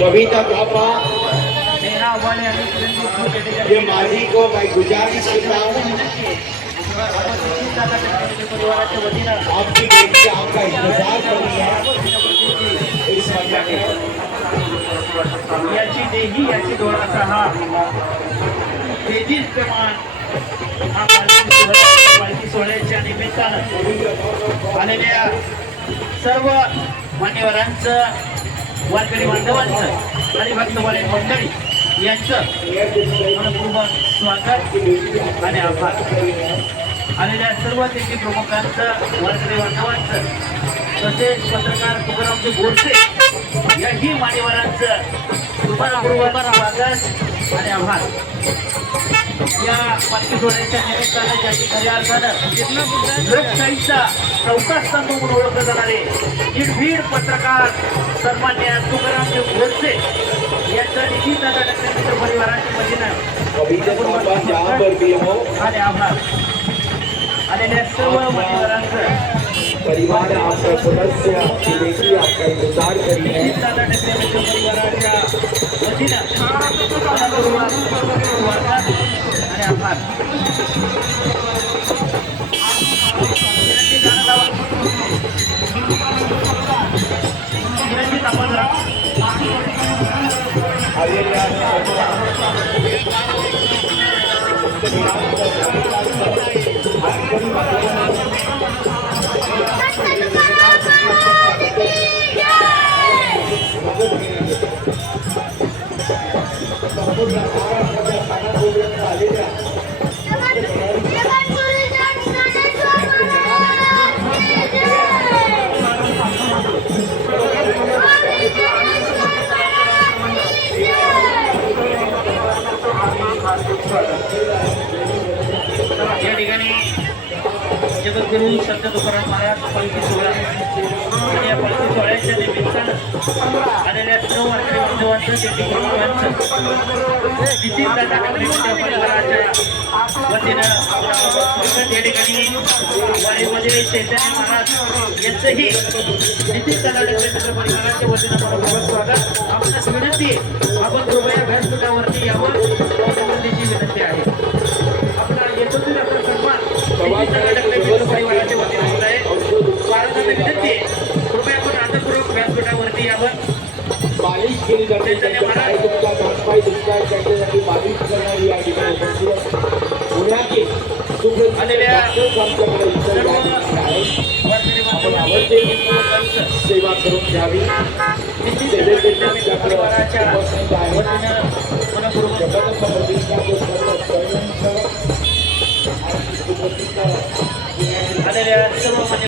कविता थापा, ये माझी को मैं गुजारिश करता हूँ आपकी बेटी आपका इंतजार कर रही है इस महिला के याची देही याची डोळाचा हा तेजस्मान हा पालखी सोहळ्याच्या निमित्तानं आलेल्या सर्व मान्यवरांचं वारकरी बांधवांचं आणि भक्तवाले मंडळी यांचं मनपूर्वक स्वागत आणि आभार. आलेल्या सर्व तेथील प्रमुखांचं वारकरी बांधवांचं तसेच पत्रकार तुकारामजी गोडसे याही मान्यवरांचं मनपूर्वक स्वागत आणि आभार. या पालखी सोहळ्याच्या निमित्तानं ज्याची खऱ्या अर्थानं लोकशाहीचा चौथा स्तंभ म्हणून ओळखले जाणारे निर्भीड पत्रकार सन्मान्य तुकारामजी गोडसे यांचं निधी दादा मित्र परिवाराच्या वतीनं आणि आभार. आलेल्या सर्व मान्यवरांचं परिवार आपका सदस्य आपकी बेटी आपका इंतजार कर रही है दादा मित्र परिवाराच्या वतीनं स्वागत आणि आभार. या ठिकाणी जगद्गुरू संत तुकाराम महाराज पालखी सोहळा आणि या पालखी सोहळ्याच्या निमित्तानं आलेल्या सर्व वारकरी बांधवांचं तेथील प्रमुखांचं नितीन दादा मित्र परिवाराच्या वतीनं या ठिकाणी वारीमध्ये चैतन्य महाराज यांचंही नितीन दादा मित्र परिवाराच्या वतीनं मनपूर्वक स्वागत. आपणास विनंती आहे आपण कृपया व्यासपीठावरती यावं त्याची विनंती आहे. आपला येथून आपला सन्मान परिवाराच्या वतीने होत आहे. महाराजांना विनंती आहे कृपया आपण आदरपूर्वक व्यासपीठावरती यावं. मालिश केली जाते त्यांच्या पाय दुखतात हातपाय दुखतात त्यांच्यासाठी मालिश करणारी या ठिकाणी उपस्थित पुण्याची आलेल्या आमच्याकडे सर्व वारकरी बांधवांची सेवा करून घ्यावी परिवाराच्या वतीनं मनपूर्वक आलेल्या सर्व